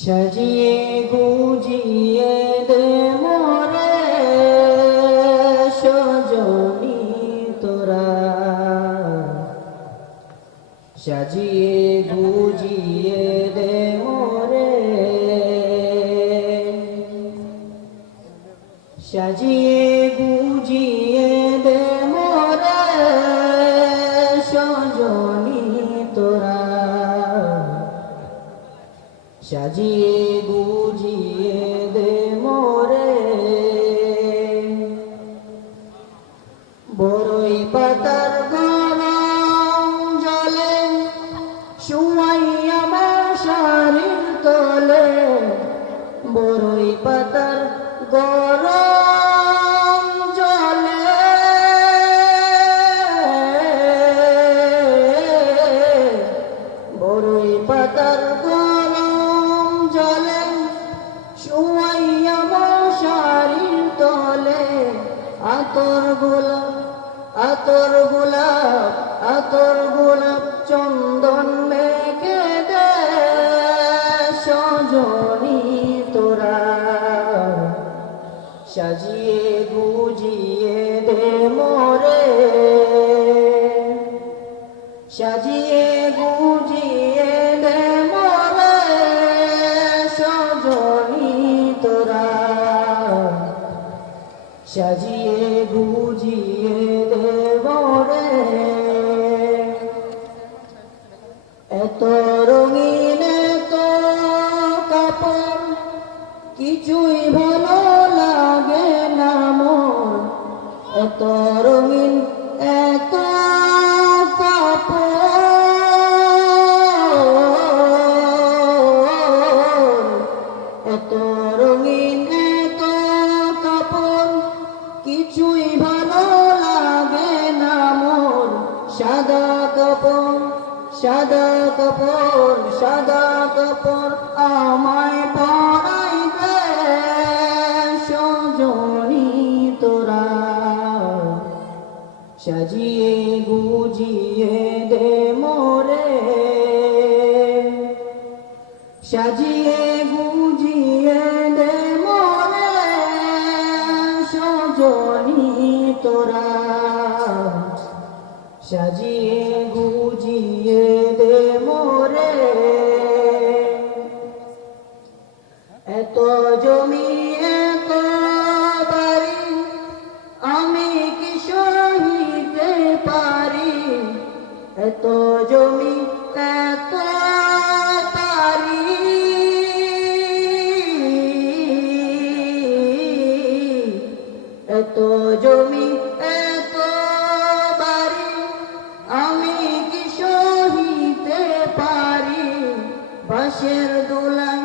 সাজিয়ে গুজিয়ে দে মোরে সজনী তোরা, সাজিয়ে গুজিয়ে দে মোরে, সাজিয়ে গুজিয়ে দে মোরে সজনী তোরা, সাজিয়ে গুজিয়ে দে মোরে। বড়ই পাতার গরম জলে শুয়াইয়া মশারির তলে, বড়ই পাতার গরম জলে বড়ই পাতার গরম জলে শুয়াইয়া মশারির তলে, আতর গোলাপ আতর গোলাপ আতর গোলাপ চন্দন মেখে দে সজনী তোরা, সাজিয়ে গুজিয়ে দে মোরে, সাজিয়ে গুজিয়ে দে মোরে সজনী তোরা, সাজিয়ে গুজিয়ে দে মোরে। এত রঙিন এত কাপড় কিছুই ভালো লাগে না মোর, এত রঙিন এত কাপড়, এত রঙিন এত কাপড় কিছুই ভালো লাগে না মোর, সাদা কাপড় সাদা কাপড় সাদা কাপড় আমায় পরাই দে সজনী তোরা, সাজিয়ে গুজিয়ে দে মোরে, সাজিয়ে গুজিয়ে দে মোরে সজনী তোরা, সাজিয়ে গুজিয়ে দে মোরে। এত জমি এত বাড়ি আমি কি সহিতে পারি, এত জমি এত বাড়ি এত জমি এত বাড়ি আমি কি সহিতে পারি, বাঁশের দোলাই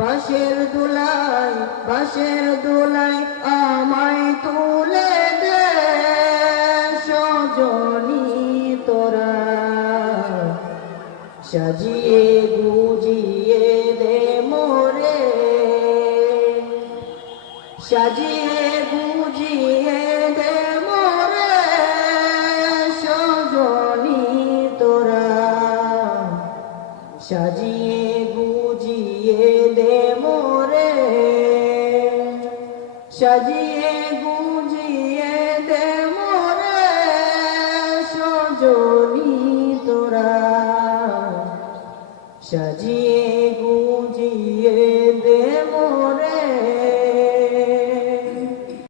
বাঁশের দোলাই বাঁশের দোলাই আমায় তুলে দে সজনী তোরা, সাজিয়ে গুজিয়ে দে মোরে, সাজিয়ে গুজিয়ে দে মোরে সজনী তোরা, সাজিয়ে গুজিয়ে দে মোরে, সাজিয়ে